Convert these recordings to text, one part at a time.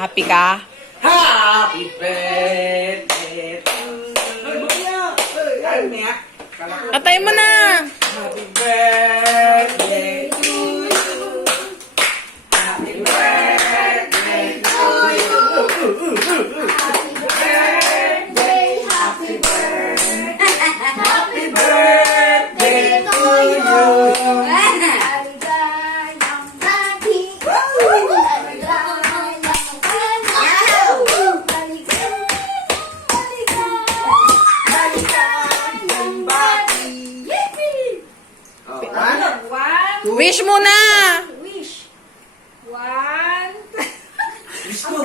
Happy ka? Happy birthday to you. Atay mo na! Happy birthday to you. Happy birthday to you. Happy birthday, happy birthday. Happy birthday to you. Wish mo na! Wish. One. Wish mo.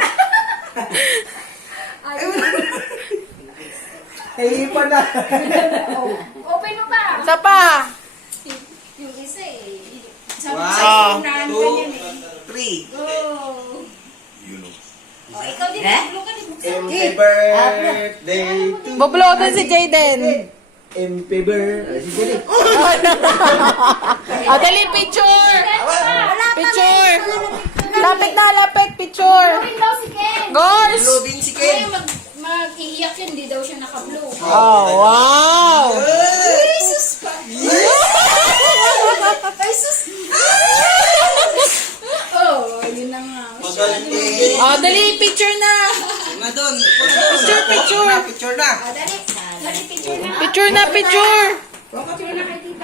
Ay, pa na. open mo ba? Isa pa! Yung isa eh. Sabi One, sa unahan ka niyan eh. 3. Go. Oh, ikaw din. Tulong ka din. Buksan. Happy birthday to you. Bublotan si Jayden. Happy birthday. Ah, dali, picture! Picture! Lapit na, lapit, picture! Gawin daw si Ken. Girls! Loading si Kaya Ken. mag-iiyak yun. Hindi daw siya naka-blue. Oh, wow! Ay, sus pa. Ay, sus. Oh, yun na nga. Magaling. Oh, dali, picture na! Na doon. Picture, picture! Picture na. Ah, dali. Dali, picture na. Picture na, picture! Picture na kay Tito.